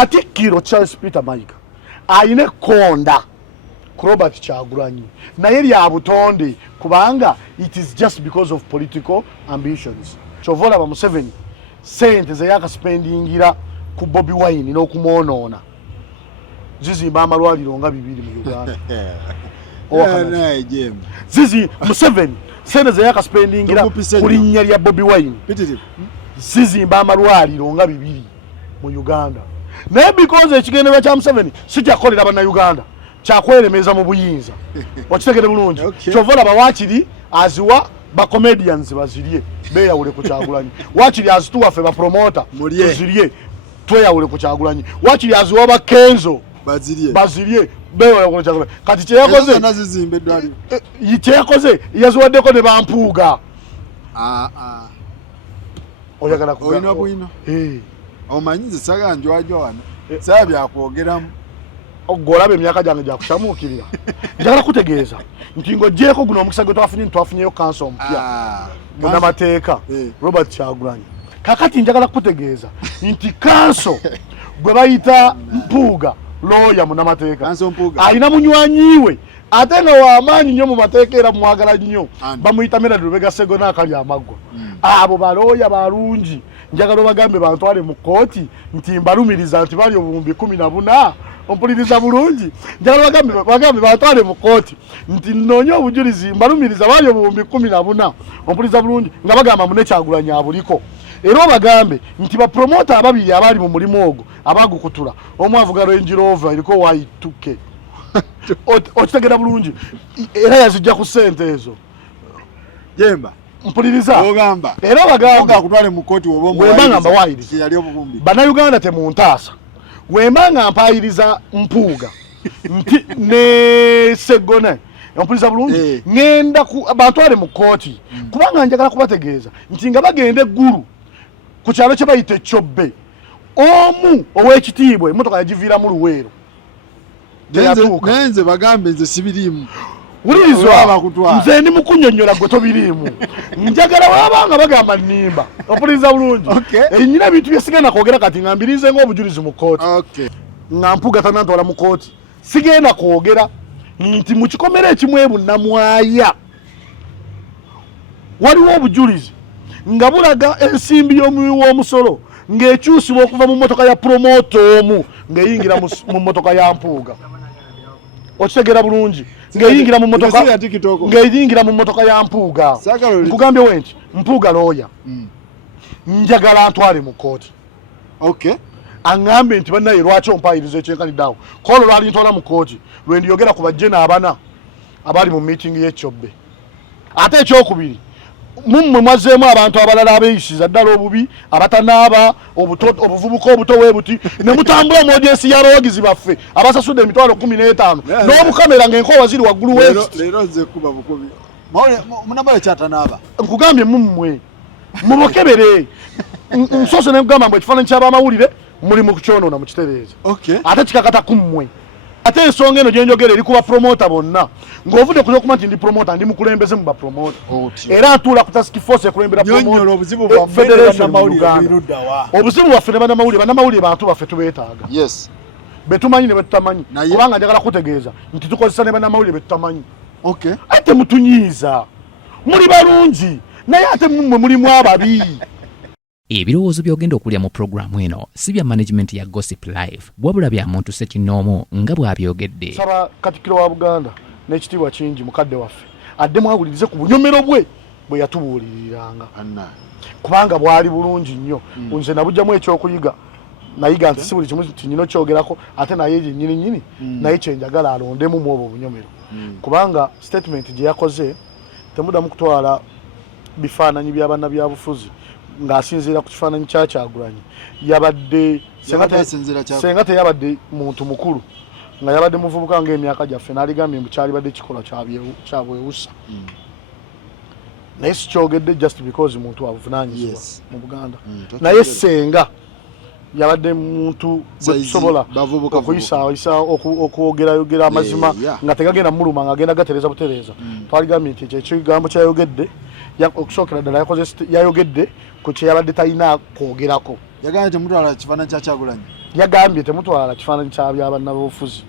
Katikkiro Charles Peter Mayiga ayine konda ku Robert Kyagulanyi naye lya butonde kubanga it is just because of political ambitions. Chovola ba Museveni sente ze yakaspendingira ku Bobi Wine n'okumwonoona zizimba amalwaliro nga 2 mu Uganda. Zizi Museveni sente ze yakaspendingira ku linnya lya Bobi Wine zizimba amalwaliro nga 2 mu Uganda. Naye because ekigendera kya Museveni si kyakolera bana Uganda kyakweremeza mu buyinza. Okitegere bulungi. Chovola bawakiri aziwa ba comedians bazirye beyawule ku Kyagulanyi. Wakiri azituwa fe ba promoter bazirye tweyawule ku Kyagulanyi. Wakiri aziwa ba Kenzo bazirye beyawule ku Kyagulanyi. Kati kyeyakoze nazizimbe dwali yiteyakoze yaziwaddeko ne bampuuga. Oyagala ku oyina bwino omanyize saga njwajowana saa byakwogeramu ogolabe emyaka gyange gyakushamuukirira. Njagala kutegeeza nti ng'ogyeko guno omukisa gwe twafunyeyo kanso omupya munnamateeka Robert Kyagulanyi. Kakati njagala kutegeeza nti kanso gwe bayita Mpuuga lawyer munnamateeka alina munywanyiwe ate nga w'amaanyi nnyo mu mateeka era mwagala nnyo bamuyita Merad Lubega Ssegona akali amaggwa. Abo balooya balungi njagala bagambe bantwale mu kooti nti mbalumiriza nti bali obuwumbi 14 ompuliriza bulungi. Njagala bagambe bantwale mu kooti nti nnoonye obujulizi mbalumiriza bali obuwumbi 14 ompuliriza bulungi nga bagamba mune Kyagulanyi abuliko. Era bagambe nti ba promoter ababiri abali mu mulimu ogwo abagukutula omu avuga Range Rover iliko Y2K okitegera bulungi era yazijja ku ssente ezo jemba mpuliriza ogamba era bagambe akutwale mu kooti obo ngamba wayiriza yali obuvumbi bana Uganda temuntaasa wembanga mpayiriza Mpuuga nti ne Ssegona ompuliriza bulungi ngenda bantwale mu kooti kubanga njagala kubategeeza nti nga bagenda eggulu ku kyalo kye bayita Kyobbe omu ow'ekitiibwa emmotoka yagiviiramu Luweero nenze bagambe nze sibiriimu wulirizwa nze ndi mukunnyonnyola gwe tobiriimu njagala wabanga bagamba nnimba opuliriza bulungi nyina ebintu byesigenda kwogera kati nga mbirize ng'obujulizi mu kooti nga Mpuuga tanantwala mu kooti sigenda kwogera nti mu kikomera ekimu ebunnamwaya waliwo obujulizi nga bulaga ensimbi y'omuwi w'omusolo ng'ekyusibwa okuva mu mmotoka ya promoter omu ng'eyingira mu mmotoka ya Mpuuga. Okitegera bulungi ng'eyingira mu mmotoka ya Mpuuga. Nkugambye wenti Mpuuga lawyer njagala antwale mu kooti aŋŋambe nti bannaye lwaki ompayiriza ekyenkaniddeawo kolo lwali ntwala mu kooti lwe ndiyogera ku bajjena abana abali mu meeting y'Ekyobbe. Ate ekyokubiri mummwe mwazeemu abantu abalala abeeyisiza ddala obubi abatanaaba obuvubuka obuto weebuti ne mutambula mu ojensi y'abawagizi baffe abasasudde emitwalo 15 n'obukamera ng'enkoowa ziri waggulu leero nze kuba bukubi munamala kyatanaaba nkugambye mummwe mubokebere nsoose ne nkugamba mbu ekifaananyi ky'abamawulire muli mu kukyonoona mu kitereeza ate kikakata ku mmwe. Ate ensonga eno gye njogera eri ku bapromota bonna ng'ovudde ku kyokuma nti ndi promota ndi mukulembeze mu bapromota era atuula ku task force ekulembera obuzibu bwaffe ne bannamawulire bantu baffe tubeetaaga be tumanyi ne be tutamanyi kubanga njagala kutegeeza nti tukozesa ne bannamawulire be tutamanyi. Ate mutunyiiza muli balungi naye ate mummwe mulimu ababi. Ebirowoozo by'ogenda okulya mu programu eno si bya management ya Gossip Live wabula bya muntu Ssekinoomu nga bw'abyogedde. Saba Katikkiro wa Buganda n'ekitiibwa kingi mukadde waffe addemu awulirize ku bunyomero bwe yatubuuliriranga kubanga bwali bulungi nnyo. Nze nabugyamu ekyokuyiga nayiga nti si buli kimu kinyino kyogerako ate naye nnyini naye kyenjagala alondemu mu obwo obunyomero kubanga statement gye yakoze temuddamu kutwala bifaananyi bya bannabyabufuzi ng'asinziira ku kifaananyi kya Kyagulanyi yabadde senga teyabadde muntu mukulu nga yabadde muvubuka ng'emyaka gyaffe n'aligambye mbu kyalibadde kikola kyabwewusa naye sikyogedde just because muntu abuvunaanyizibwa mu Buganda naye senga yabadde muntu gwetusobola okuyisa okwogerayogera amazima nga tegagenda muluma nga agenda gatereza butereza. Twaligambye nti ekyo ekigambo kyayogedde okusookera ddala yayogedde ku kye yabadde talina kwogerako. Yagambye temutwala kifaananyi kya Kyagulanyi yagambye temutwala kifaananyi kya byabannabufuzi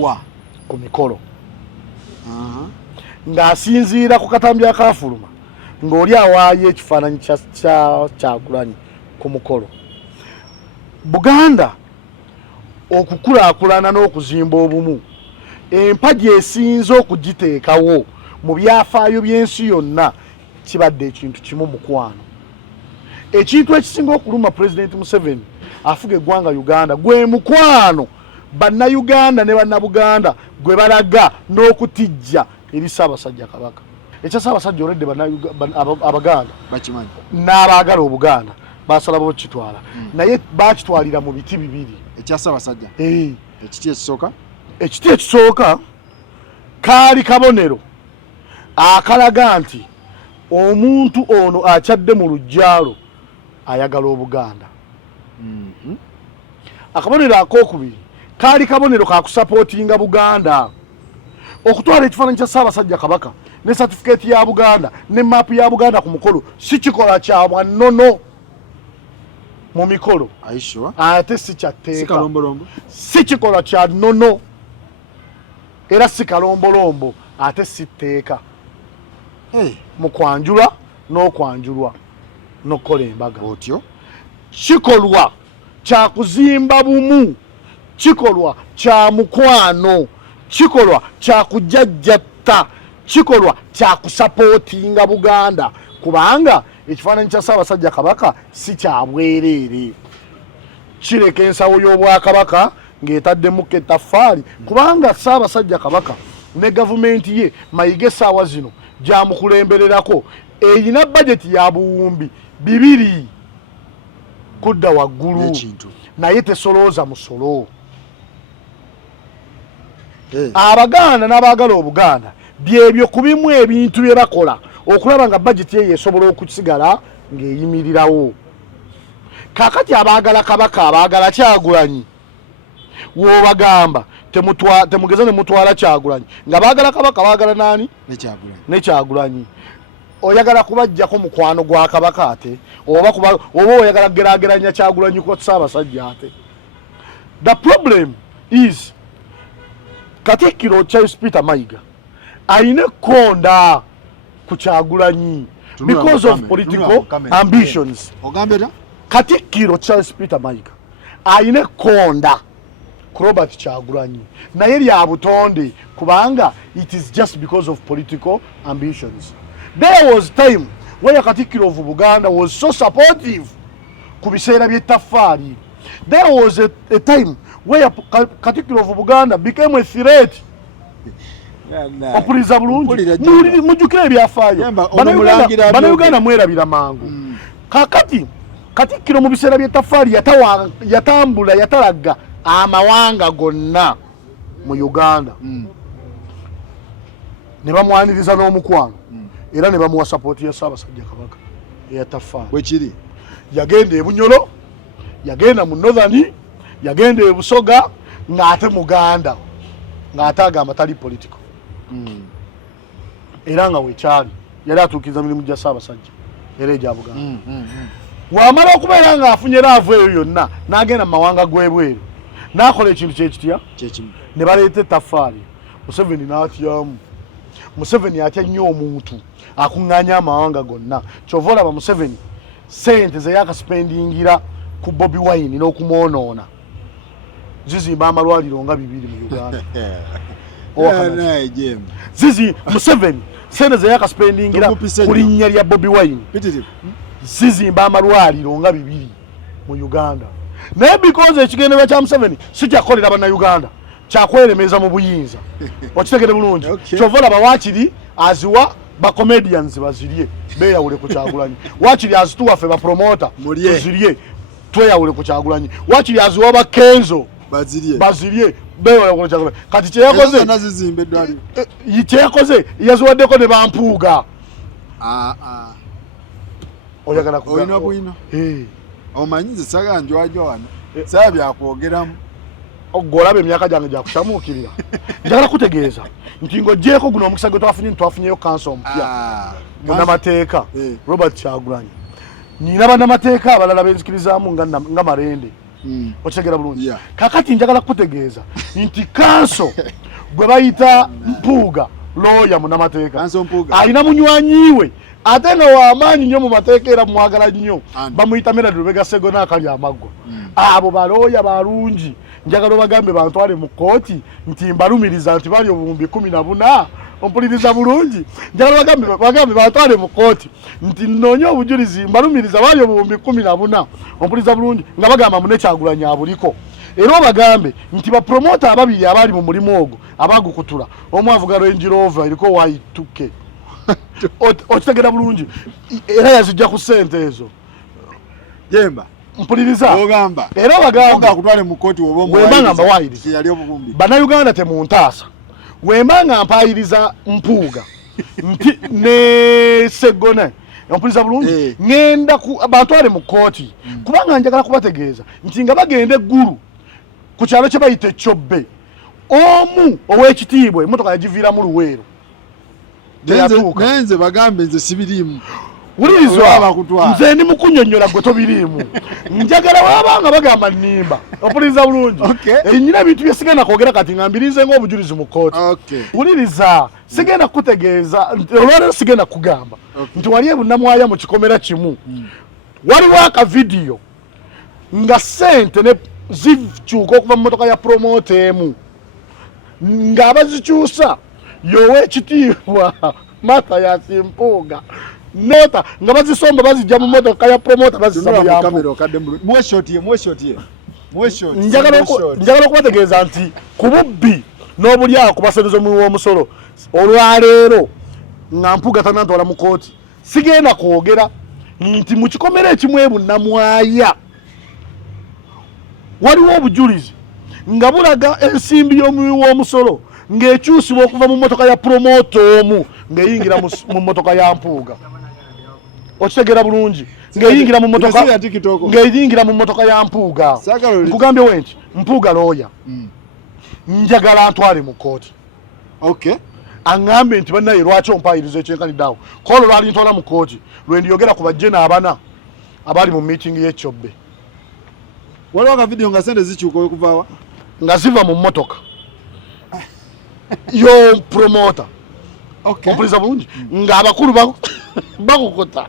wa ku mikolo ng'asinziira ku katambi akafuluma ng'oli awaayo ekifaananyi kya Kyagulanyi ku mukolo. Buganda okukulaakulana n'okuzimba obumu empagi esinze okugiteekawo mu byafaayo by'ensi yonna kibadde ekintu kimu mukwano. Ekintu ekisinga okuluma Pulezidenti Museveni afuga eggwanga Uganda gwe mukwano bannayuganda ne bannabuganda gwe balaga n'okutijja eri Ssaabasajja Kabaka. Ekya Ssaabasajja olwedde Abaganda bakimanyi n'abaagala Obuganda basalabo kitwala naye bakitwalira mu biti bibiri. Ekya Ssaabasajja ekiti ekisooka, ekiti ekisooka kaali kabonero akalaga nti omuntu ono akyadde mu lujjalo ayagala Obuganda. Akabonero akokubiri kaali kabonero kakusapootinga Buganda. Okutwala ekifaananyi kya Ssaabasajja Kabaka ne certificate ya Buganda ne map ya Buganda ku mukolo si kikola kya bwannono mu mikolo. Aisha ate si kyatteeka, si kalombolombo, si kikola kya nnono era si kalombolombo ate si tteeka mu kwanjula n'okwanjulwa n'okukola embaga. Otyo kikolwa kya kuzimba bumu, kikolwa kya mukwano, kikolwa kya kujajjatta, kikolwa kya kusapootinga Buganda kubanga ekifaananyi kya Ssaabasajja Kabaka si kya bwereere. Kireka ensawo y'Obwakabaka ng'etaddemukko ettaffaali kubanga Ssaabasajja Kabaka ne gavumenti ye mayiga essaawa zino gyamukulembererako erina bajeti ya buwumbi 2 kudda waggulu naye tesolooza musolo. Abaganda n'abaagala Obuganda byebyo kubimu ebintu bye bakola okulaba nga bajeti ye esobola okusigala ng'eyimirirawo. Kaakati abaagala Kabaka abaagala Kyagulanyi w'obagamba temugeza ne mutwala Kyagulanyi nga baagala Kabaka baagala naani? Ne Kyagulanyi. Oyagala kubajjako mukwano gwa Kabaka ate oba oyagala geraageranya Kyagulanyi ko Ssaabasajja ate. The problem is Katikkiro Charles Peter Mayiga ayina konda ku Kyagulanyi because of political ambitions. Katikkiro Charles Peter Mayiga ayina konda ku Robert Kyagulanyi naye lya butonde kubanga it is just because of political ambitions. There was time where Katikkiro of Buganda was so supportive ku biseera by'ettaffaali. There was a time where Katikkiro of Buganda became a threat. Okuliza bulungi mujjukira ebyafaayo Bannayuganda mwerabira mangu. Kakati Katikkiro mu biseera by'ettaffaali yatambula yatalaga amawanga gonna mu Uganda ne bamwaniriza n'omukwano era ne bamuwa sapooti ya Ssaabasajja Kabaka ey'ettaffaali. Wekiri yagenda e Bunyolo, yagenda mu Northern, yagenda e Busoga ng'ate Muganda ng'ate agamba tali political era nga wekyali yali atuukiriza mirimu gya Ssaabasajja era egya Buganda. Wamala okubeera ng'afunye laavu eyo yonna n'agenda mu mawanga g'ebweru n'akola ekintu kyekitya ne baleeta ettaffaali. Museveni n'atyamu. Museveni atya nnyo omuntu akuŋŋaanya amawanga gonna. Kyova olaba Museveni sente ze yakasipendingira ku Bobi Wine n'okumwonoona zizimba amalwaliro nga 2 mu Uganda. Museveni sente ze yakasipendingira ku linnya lya Bobi Wine zizimba amalwaliro nga 2 mu Uganda. Naye because ekigendebwa kya Museveni si kyakolera bannayuganda kyakweremeza mu buyinza. Okitegere bulungi. Kyova olaba waakiri aziwa bacomedians bazirye beeyawule ku Kyagulanyi. Waakiri azituwa ffe bapromota tuzirye tweyawule ku Kyagulanyi. Waakiri aziwa bakenzo bazirye beeyawule ku Kyagulanyi. Kati kyeyakoze yaziwaddeko ne bampuuga. Oyagala oyina bwino omanyi nze saganjwajowana saa byakwogeramu ogolaba emyaka gyange gyakushamuukirira. Njagala kutegeeza nti ng'oggyeko guno omukisa gwe twafunyeyo kanso omupya munnamateeka Robert Kyagulanyi. Nina bannamateeka abalala benzikirizamu nga Marende okitegera bulungi. Kakati njagala kutegeeza nti kanso gwe bayita Mpuuga lawyer munamateeka alina munywanyiwe ate nga w'amaanyi nnyo mu mateeka era mwagala nnyo bamuyita Merard Lubega Sseggona akali amaggwa. Abo balooya balungi njagala bagambe bantwale mu kkooti nti mbalumiriza nti bali obuwumbi 14 ompuliriza bulungi. Njagala bagambe bantwale mu kkooti nti nnoonye obujulizi mbalumiriza bali obuwumbi 14 ompuliriza bulungi nga bagamba Mune Kyagulanyi abuliko. Era bagambe nti bapromota ababiri abali mu mulimu ogwo abagukutula omu avuga Range Rover iliko Y2K okitegera bulungi era yazijja ku ssente ezo Jemba mpuliriza ogamba era bagambe akutwale mu kkooti wembanga mbawayiriza yali obuvumbi bannayuganda temuntaasa wembanga mpayiriza Mpuuga nti ne Sseggona ompuliriza bulungi ngenda bantwale mu kkooti kubanga njagala kubategeeza nti nga bagenda eggulu ku kyalo kye bayita Kyobbe omu ow'ekitiibwa emmotoka yagiviiramu Luweero nenze bagambe nze sibiriimu wulirizwa nze ndi mukunyonnyola gwe tobiriimu njagala wabanga bagamba nnimba opuliriza bulungi nyina ebintu bye sigenda kwogera kati nga mbirize ng'obujulizi mu kkooti wuliriza sigenda kutegeeza olwaleero sigenda kugamba nti wali ebunamwaya mu kikomera kimu waliwo akavidiyo nga ssente ne zikyuka okuva mu motoka ya promota emu ng'abazikyusa y'owekitiibwa Mathias Mpuuga nota nga bazisomba bazijja mu motoka ya promota bazisa mu yambu. Njagala okubategeeza nti ku bubbi n'obulyako kubaserezo mu w'omusolo olwaleero nga Mpuuga tanantwala mu kkooti sigenda kwogera nti mu kikomera ekimu ebunamwaya waliwo obujulizi nga bulaga ensimbi y'omuwi w'omusolo ng'ekyusibwa okuva mu motoka ya promota omu ng'eyingira mu motoka ya Mpuuga okitegera bulungi ng'eyingira mu motoka ya Mpuuga nkugambye wenti Mpuuga lawyer njagala antwale mu kkooti aŋŋambe nti bannaye lwaki ompayiriza ekyenkaniddeawo kolo lwali ntwala mu kkooti lwe ndiyogera ku bajjena abana abali mu meeting y'Ekyobbe. Waliwo akavidiyo nga sente zikyuka okuvaawa nga ziva mu mmotoka yo promota ompuliriza bulungi ng'abakulu bakukuta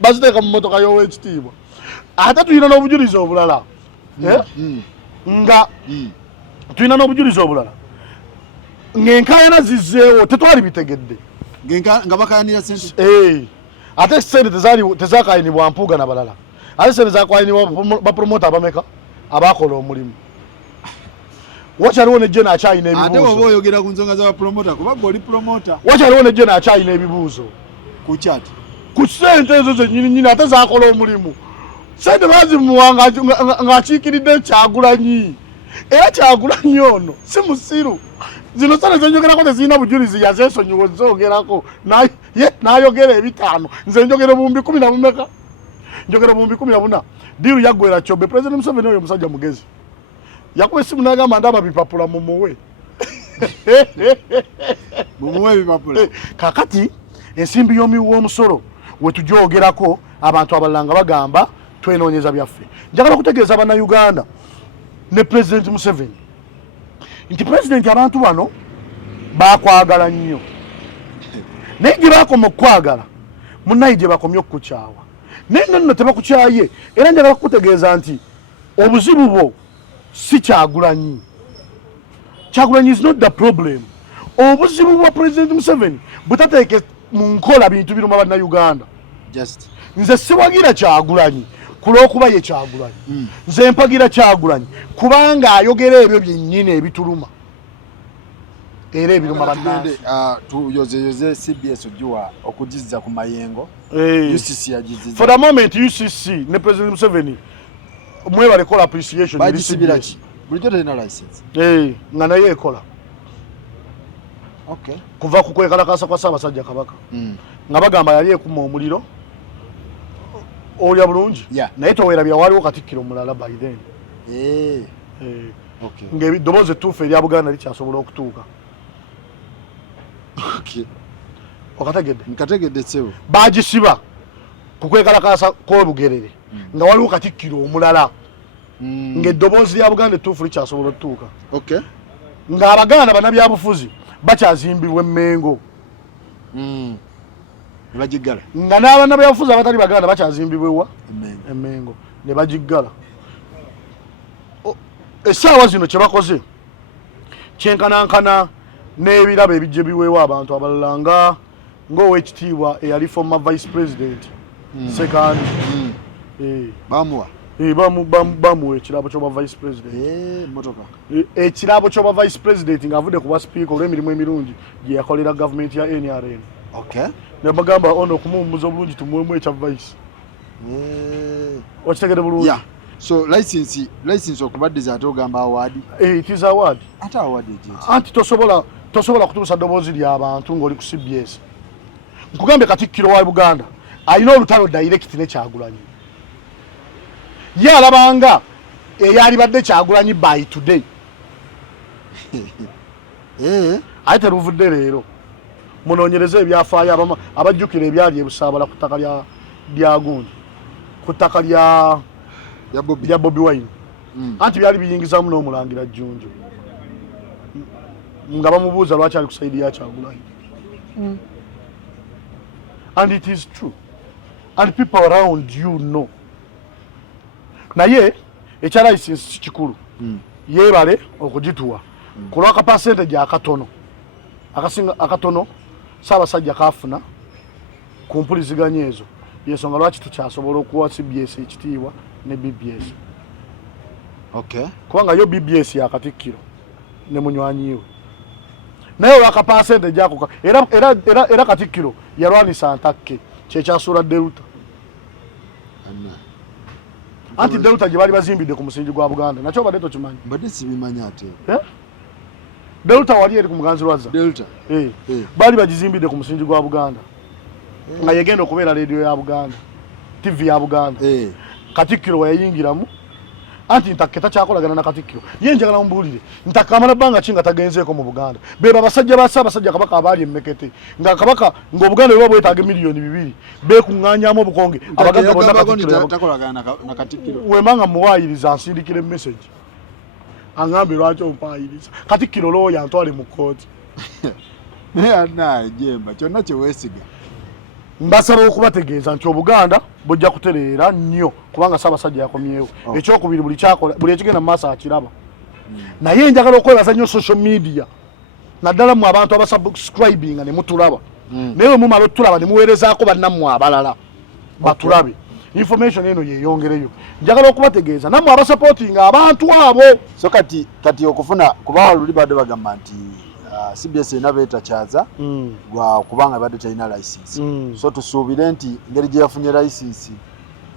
baziteeka mu mmotoka y'owekitiibwa ate tulina n'obujulizi obulala nga tulina n'obujulizi obulala ng'enkaayana zizzeewo tetwali bitegedde nga bakayanira sente ate sente tezakayinibwa Mpuuga na balala ate sente zakayinibwa bapromota abameka abakola omulimu. Wakyaliwo ne Jena akyayina ebibuuzo ate oba oyogera ku nsonga z'abapromota kubanga oli promota wakyaliwo ne Jena akyayina ebibuuzo ku kyati ku ssente ezo zennyini ate zakola omulimu sente bazimuwa ng'akiikiridde Kyagulanyi era Kyagulanyi ono si musiru zino sente zenjogerako tezirina bujulizi yazeesonyiwa zogerako n'ayogera 5 nze njogera obuwumbi 10 na bumeka njogera obuwumbi 14 diiru yaggwera Kyobbe President Museveni oyo musajja mugezi yakuba essimu n'agamba ndaba bipapula mumuwe ebipapula kakati ensimbi y'omuwi w'omusolo wetujoogerako abantu abalala nga bagamba twenoonyeza byaffe. Njagala kutegeeza bannayuganda ne President Museveni nti President abantu bano bakwagala nnyo naye gye baakoma okukwagala munnaye gye bakomye okukukyawa naye nno tebakukyaye era njagala kutegeeza nti obuzibu bwo si Kyagulanyi. Kyagulanyi is not the problem. Obuzibu bwa President Museveni butateeke mu nkola bintu biruma bannayuganda. Nze siwagira Kyagulanyi kulw'okuba ye Kyagulanyi. Nze mpagira Kyagulanyi kubanga ayogera ebyo byennyini ebituluma era ebiruma bannansi. Tuyozeyoze CBS ojjuwa okugizza ku mayengo UCC yagizizza. For the moment UCC ne President Museveni mwebale kola appreciation bagisibiraki bulijjo talina license nga naye ekola kuva ku kwekalakasa kwa Ssaabasajja Kabaka nga bagamba yali ekuma omuliro olya bulungi naye toweerabya waliwo Katikkiro mulala by then ng'eddoboozi ettuufu erya Buganda likyasobola okutuuka okategedde nkategedde sebo bagisiba ku kwekalakasa kw'Olugerere nga waliwo Katikkiro omulala ng'eddoboozi lya Buganda ettuufu likyasobola otutuuka. Okay. Ng'Abaganda bannabyabufuzi bakyazimbibwa Emmengo. Ne bagiggala. Nga n'abannabyabufuzi abatali Baganda bakyazimbibwa Emmengo ne bagiggala. Essaawa zino kye bakoze kyenkanankana n'ebirabo ebijje biweewa abantu abalala ng'Oweekitiibwa eyali former vice president Sekandi. Bamuwa. Bamuwa ekirabo ky'obwa vice president. Motoka. Ekirabo ky'obwa vice president ng'avudde ku bwa speaker olw'emirimu emirungi gye yakolera gavumenti ya NRM. Okay. Ne bagamba ono okumuwummuza obulungi tumuwemu ekya vice. Okitegedde bulungi? Yeah. So license okubaddiza ate ogamba award. It is award. Ate award ejeti. Anti tosobola kutuusa ddoboozi ly'abantu ng'oli ku CBS. Nkugambe Katikkiro wa Buganda alina olutalo direct ne Kyagulanyi. Ye alabanga eyalibadde Kyagulanyi by today. Ate teruvudde leero. Munoonyereze ebyafaayo abajjukira ebyali e Busaabala ku ttaka lya Gundi. Ku ttaka lya Bobi Wine. Anti byali biyingizamu n'omulangira Jjunju. Nga bamubuuza lwaki ali ku sayidi ya Kyagulanyi. And it is true. And people around you know. Naye ekya license kikulu. Yeebale okugituwa. Ku lw'aka percentage akatono. Akatono Ssaabasajja kaafuna ku mpuliziganya ezo. Yensonga lwaki tukyasobola okuwa CBS ekitiibwa ne BBS. Okay. Kubanga yo BBS ya Katikkiro ne munywanyiwe. Naye olw'aka percentage ako era Katikkiro yalwanisa Ntakke kyekyasuula Delta. Anti Delta gye baali bazimbidde ku musingi gwa Buganda nakyo badde tokimanyi. Mbadde sibimanya ate. Delta wali eri ku Muganzirwazza. Delta. Baali bagizimbidde ku musingi gwa Buganda. Nga yegenda okubeera radio ya Buganda, TV ya Buganda. Katikkiro wayayingiramu. Anti Ntakke takyakolagana na Katikkiro. Ye njagala mbuulire Ntakke amala bbanga ki nga tagenzeeko mu Buganda. Beba basajja ba Ssaabasajja Kabaka abaali Emmekete. Nga Kabaka ng'Obuganda bwe bwetaaga miliyoni 2 beekuŋŋaanyaamu obukonge. Abaganda bonna takolagana na Katikkiro. Wemanga muwaayiriza nsindikire message. Angambe lwaki ompaayiriza. Katikkiro looya antwale mu kkooti. Naye Jemba kyonna kye weesiga. Mbasaba okubategeeza nti Obuganda bujja kutereera nnyo kubanga Ssaabasajja yakomyewo. Ekyokubiri buli ekigenda mu maaso akiraba. Naye njagala okwebaza nnyo social media. Naddala mu abantu abasubscribinga ne mutulaba. Naye bwe mumala otulaba ne muweerezaako bannammwe abalala batulabe. Information eno yeeyongereyo. Njagala okubategeeza nammwe abasupportinga abantu abo. So kati okufuna kuba luli badde bagamba nti CBS ina beetakyaza gwa kubanga badde talina license. So tusuubire nti ngeri gye yafunye license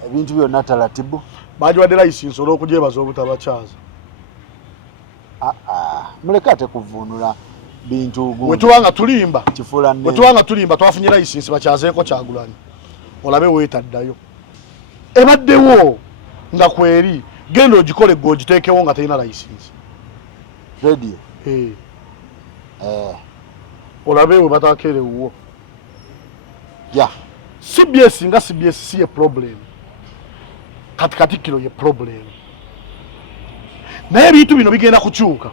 ebintu byonna talatibu. Baali wadde license olw'okugyebaza obutabakyaza. Muleka ate kuvuunula bintu gumu. Wetuwanga tulimba. Kifuula nne. Wetuwanga tulimba twafunye license bakyazeeko Kyagulanyi. Olabe weetaddayo. Ebaddewo nga kweri genda ogikole gwe ogiteekewo nga talina license. Radio. Olabe we batakeerewuwo. Yeah. CBS nga CBS si ye problem. Katikkiro ye problem. Naye ebintu bino bigenda kukyuka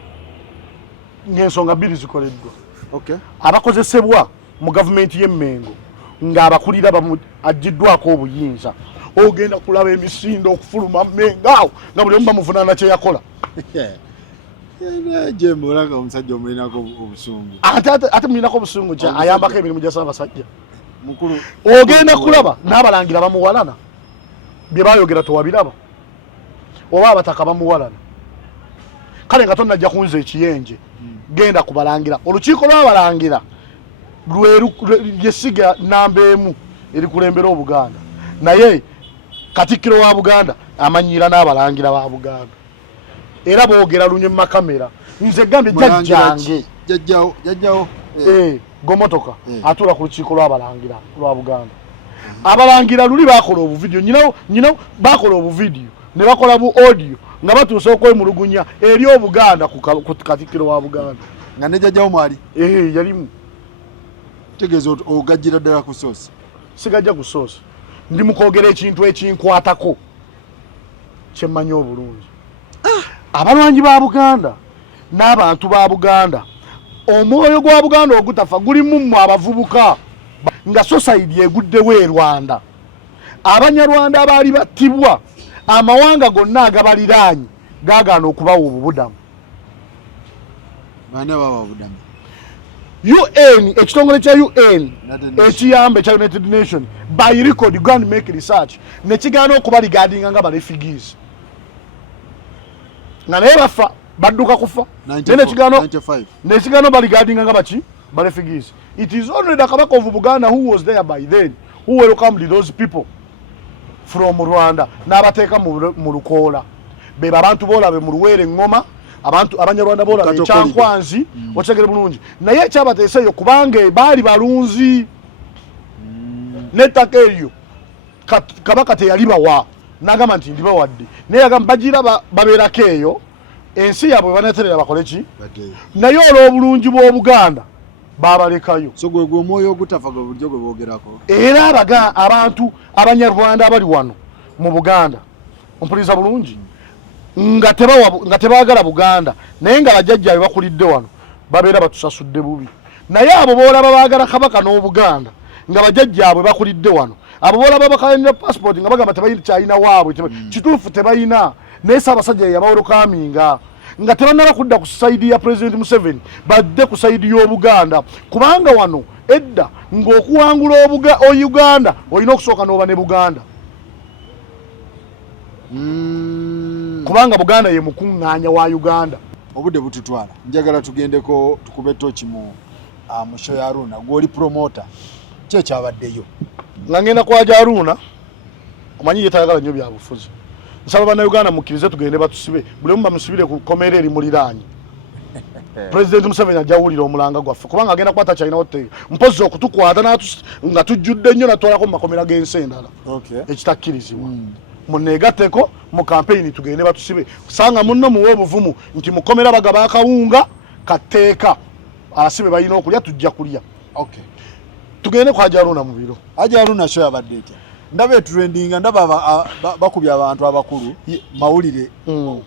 ng'ensonga bbiri zikoleddwa. Okay. Abakozesebwa mu gavumenti y'Emmengo ng'abakulira aggiddwako obuyinza. Ogenda kulaba emisindo okufuluma Mmengo awo nga buli omu bamuvunaana kye yakola. Jemba olanga omusajja omulinako obusungu. Ate mulinako obusungu kya ayambako emirimu gya Ssaabasajja. Mukulu. Ogenda kulaba n'abalangira bamuwalana. Bye baayogera tewabiraba. Oba abataka bamuwalana. Kale nga tonnajja kunza ekiyenje. Genda kubalangira. Olukiiko lw'abalangira lyesiga namba emu erikulembera Obuganda. Naye Katikkiro wa Buganda amanyiira n'abalangira ba Buganda. Era boogera lunye mu makamera. Nze gambye jjajjange. Jjajjawo. Gomotoka atula ku lukiiko lw'abalangira lwa Buganda. Abalangira luli bakola obuvidiyo. Nyina bakola obuvidiyo ne bakola bu audio nga batuusa okwemulugunya eri Obuganda ku Katikkiro wa Buganda. Nga ne jjajjawo mwali? Yalimu. Tegeeza ogajjira ddala ku source. Sigajja ku source. Ndi mu kwogera ekintu ekinkwatako kye mmanyi obulungi. abalwanyi ba Buganda n'abantu ba Buganda omwoyo gwa Buganda ogutafa guli mu abavubuka nga society eguddewo e Rwanda abanyarwanda abali battibwa amawanga gonna agabaliraanyi gaagaana okubawa obubudamu bana baba obudamu UN ekitongole kya UN ekiyambe kya United Nations by record go and make research nekigaana okuba regarding nga ba refugees nga naye bafa badduka kufa nekigano ba regarding nga baki ba refugees. It is only the Kabaka of Buganda who was there by then who welcomed those people from Rwanda n'abateeka mu Lukola be abantu bolabe mu Luwere Ngoma abantu abanyarwanda bolabe Kyankwanzi okyegere bulungi naye ekyabateeseyo kubanga baali balunzi nettaka eryo Kabaka teyali bawa n'agamba nti ndibawadde naye yagamba bagira babeerako eyo ensi yaabwe baneeterera bakole ki naye olw'obulungi bw'Obuganda babalekayo so gwe omwoyo ogutafa gwe bulijjo gwe boogerako era abantu abanyarwanda abali wano mu Buganda ompuliriza bulungi nga tebaagala Buganda naye nga bajjajjaabe bakulidde wano babeera batusasudde bubi naye abo boolaba baagala Kabaka n'Obuganda nga bajjajjaabwe bakulidde wano abo boolaba bakalanira passport nga bagamba tebakyalina waabwe kituufu tebalina naye Ssaabasajja yabawolokaaminga nga tebannaba kudda ku saidi ya President Museveni badde ku saidi y'Obuganda kubanga wano edda ng'okuwangula Uganda olina okusooka n'oba ne Buganda kubanga Buganda ye mukuŋŋaanya wa Uganda. Obudde bututwala njagala tugendeko tukube tochi mu show ya Aruna gwoli promoter kye kyabaddeyo nga ngenda kwaja Aruna omanyi yetayagala nnyo byabufuzi nsaba bana Uganda mukkirize tugende batusibe buli mumba musibire ku komere eri muliraanyi President Museveni ajawulira omulanga gwaffe kubanga agenda kwata China hotel mpozi okutukwata nga tujjudde nnyo natwalako mu makomera g'ensi endala ekitakkirizibwa muneegatteko mu campaign tugende batusibe kusanga munno muwe obuvumu nti mukomera bagaba akawunga katteeka asibe balina okulya tujja kulya tugende kwa Aruna mu biro Aruna show yabadde etya ndabe trendinga ndaba bakubya abantu abakulu mawulire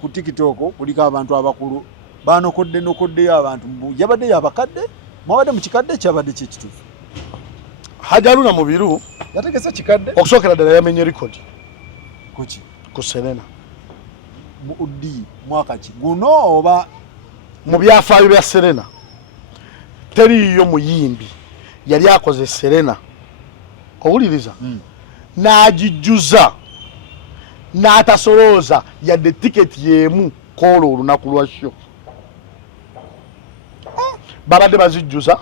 ku TikTok kuliko abantu abakulu nokodde abantu yabadde yabakadde mwabadde mu kikadde kyabadde kyekitufu Aruna mu biro yategesa kikadde okusookera ddala yamenye record kuki ku Serena udi mwaka ki guno oba mu byafaayo bya Serena teriyo muyimbi yali akoze Serena owuliriza n'agijjuza n'atasolooza yadde tiketi y'emu koola olunaku lwa show babadde bazijjuza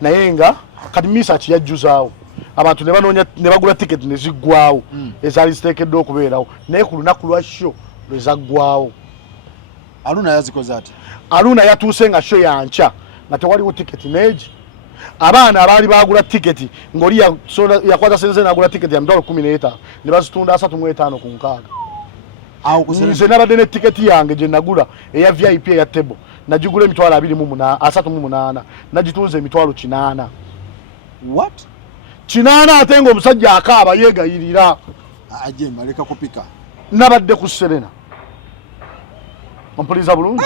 naye nga kati Misa kiyajjuzaawo abantu ne bagula tiketi ne ziggwawo ezaali ziteekeddwa okubeerawo naye ku lunaku lwa show lwe zaggwawo. Aruna yazikoze ati Aruna yatuuse nga show yankya nga tewaliwo tiketi neegi abaana abaali bagula tiketi ng'oli yakwata senze n'agula tiketi ya $15 ne bazitunda 35 ku nkaaga. Nze nabadde ne tiketi yange gye nagula eya VIP eya table nagigula $38 nagitunze $8. What? 8 ate ng'omusajja akaaba yeegayirira aje maleka kupika nabadde ku Serena ompuliriza bulungi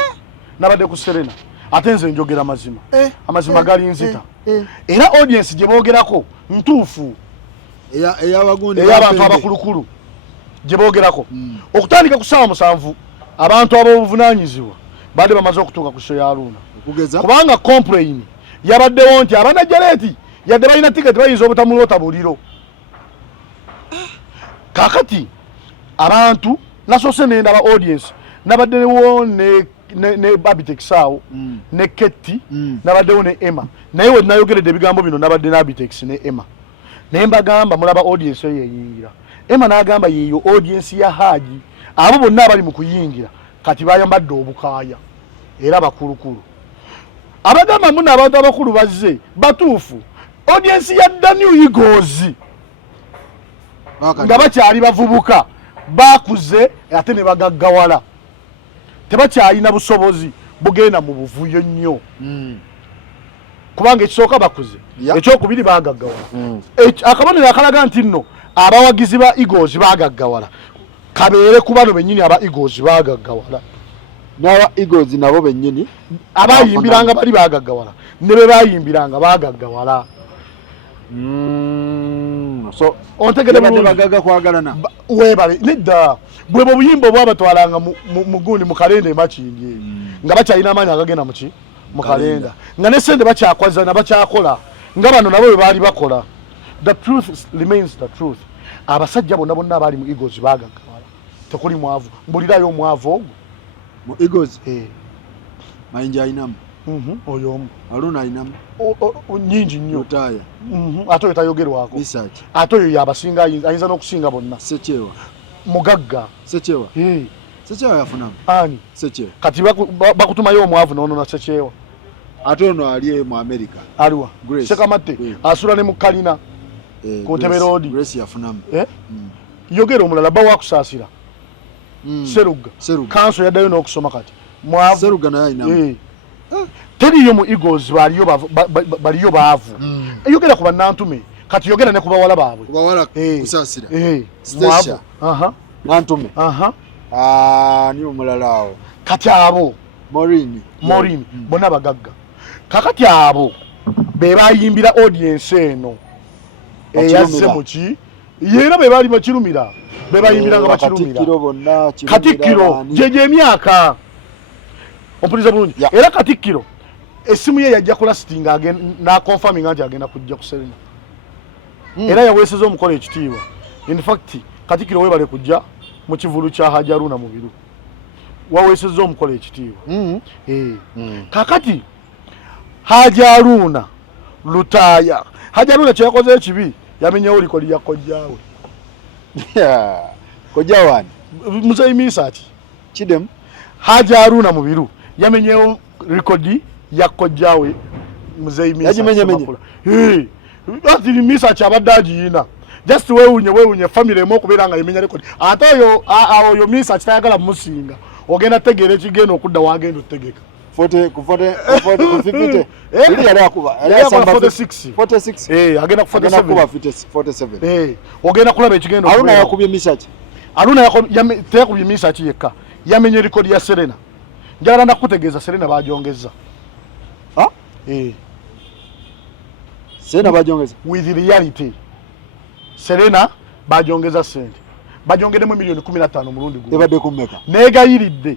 nabadde ku Serena ate nze njogera mazima amazima gali nzita era audience gye boogerako ntuufu ey'abantu abakulukulu gye boogerako okutandika ku ssaawa 7 abantu ab'obuvunaanyizibwa badde bamaze okutuuka ku show ya Aruna kubanga complain yabaddewo nti abanajaleti yadde balina tiketi bayinza obutamuloota buliro kakati abantu nasoose nendaba audience nabaddewo ne Abitex awo ne Ketti nabaddewo ne Emma naye we nayogeredde ebigambo bino nabadde ne Abitex ne Emma naye mbagamba mulaba audience eyo eyingira Emma n'agamba yeeyo audience ya Haji abo bonna abali mu kuyingira kati bayambadde obukaaya era bakulukulu abagamba muno abantu abakulu bazze batuufu audience ya Daniel Eagles nga bakyali bavubuka bakuze ate ne bagaggawala tebakyalina busobozi bugenda mu buvuyo nnyo kubanga ekisooka bakuze ekyokubiri bagaggawala akabonero akalaga nti nno abawagizi ba Eagles bagaggawala kabeere ku bano bennyini aba Eagles bagaggawala n'aba Eagles nabo bennyini abayimbiranga bali bagaggawala ne be bayimbiranga bagaggawala. So ontegede bagaga kwagalana webale nedda bwe buyimbo bwabatwalanga mu gundi mu kalenda emakingi nga bakyalina amaanyi agagenda mu kalenda nga ne sente bakyakwaza na bakyakola nga bano nabo bwe baali bakola. The truth remains the truth. Abasajja bonna abali mu Eagles bagaggawala tekuli mwavu mbulirayo omwavu ogwo mu Eagles. Mayinja ayinamu oyo Aruna ayinamu nyingi nnyo Lutaya ate oyo tayogerwako ate oyo yabasinga ayinza n'okusinga bonna. Sechewa mugagga Sechewa Sechewa yafunamu ani Sechewa kati bakutumayo omwavu nono na Sechewa ate ono ali mu America aliwa Sekamate asula ne mu Kalina ku Ntebe Road. Grace yafunamu yogera omulala bawakusaasira Seruga kanso yaddayo n'okusoma kati mwavu Seruga naye ayinamu teriyo mu Eagles baliyo baavu. Yogera ku bannantume kati yogera ne ku bawala baabwe kubawala kusaasira mwavu. Nantume ni omulala awo kati abo Morini bonna bagagga kakati abo be bayimbira audience eno eyazze muki yeera be bali bakirumira be bayimbiranga bakirumira Katikkiro jeje emyaka ompuliriza bulungi era Katikkiro esimu ye yajja kulastinga na confirming nti agenda kujja ku Serena era yaweeseza omukola ekitiibwa. In fact Katikkiro webale kujja mu kivulu kya Hajji Aruna mu biru waweeseza omukola ekitiibwa. Kakati Hajji Aruna Lutaya Hajji Aruna kyeyakoze ekibi yamenyewo likoli lya kojjaawe kojjawani musayimisa ati Kidem Hajji Aruna mu biru yamenyewo likodi ya kojjaawe muzayimisa yajimenye ati misa kyabadde agiina just weewunye family emu okubeera nga yemenya rekodi ate oyo misa kitayagala musinga ogenda tegeera ekigenda okudda wagenda otegeka 40 agenda ku 47 ogenda kulaba ekigenda Aruna yakubye misaki Aruna teyakubye misaki yekka yamenye rekodi ya Serena njagala ndakutegeeza Serena bagyongeza Serena bagyongeza with reality. Serena bagyongeza sente bagyongedemu milioni 15 mulundi gumu ebadde kumeka negayiridde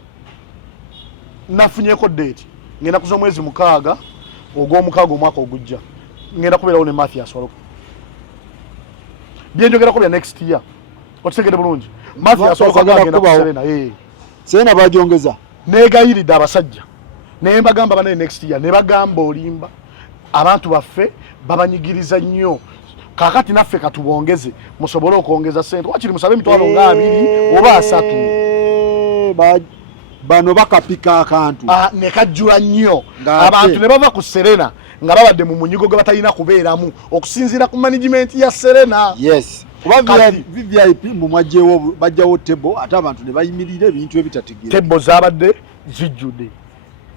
nafunyeko date ngenda kuza mwezi mukaaga ogw'omukaaga omwaka ogujja ngenda kubeerawo ne Mathias Waloko byenjogera ko bya next year okitegedde bulungi Mathias Waloko agenda ku Serena Serena bagyongeza negayiridde abasajja naye mbagamba banaye next year ne bagamba olimba abantu baffe babanyigiriza nnyo kakati naffe katubongeze musobole okwongeza sente wakiri musabe emitwalo nga 2 oba 3 bano bakapika akantu ne kajjula nnyo abantu ne bava ku Serena nga babadde mu munyigo gwe batalina kubeeramu okusinziira ku management ya Serena. Yes kuba VIP mumwajjewo bajjawo tebo ate abantu ne bayimirira ebintu ebitategeera tebo zabadde zijjudde